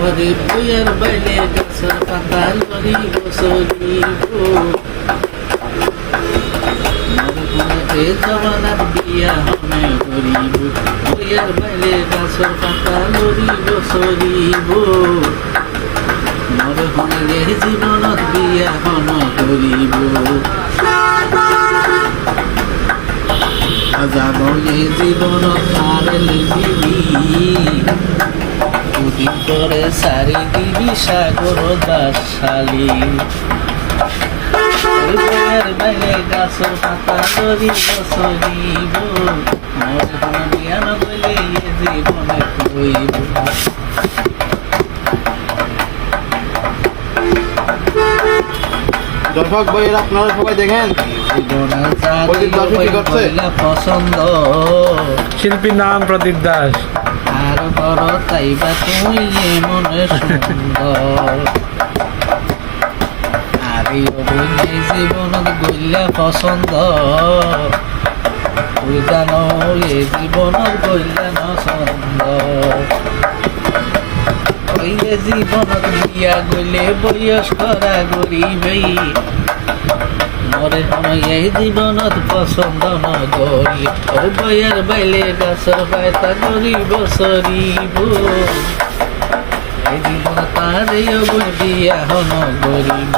ওরে বইয়ের বাইলে গাছের পাতা লড়িব সরিব এ জমানার বিয়া হমে করিব বইয়ের বাইলে গাছের পাতা লড়িব সরিব মরে হলে জীবনত বিয়া হন করিব যাবলে জীবনত হারেল দিবি দুদিন পরে সারি দিবি সাগর দাসালি বাইলে গাছের পাতা ধরিব সরিব মরে হন বিয়া নগলে জীবনে কইব দর্শক ভাইয়েরা আপনারা সবাই দেখেন পছন্দ শিল্পীর নাম প্রদীপ দাস। আর বড় তাইবা তুমি মনে সুন্দর আরে অবশ্যই জীবনত গইলা পছন্দ তুই জানো এ জীবনত গইলা নছন্দ ওইলে জীবনত বিয়া গইলে বয়স করা গরিবেই মরে হন এই জীবনত পছন্দ নগরি ও বইয়ের বাইলে গাছের পাতা গরিব সরিব এই জীবন তার বিয়া হন গরিব।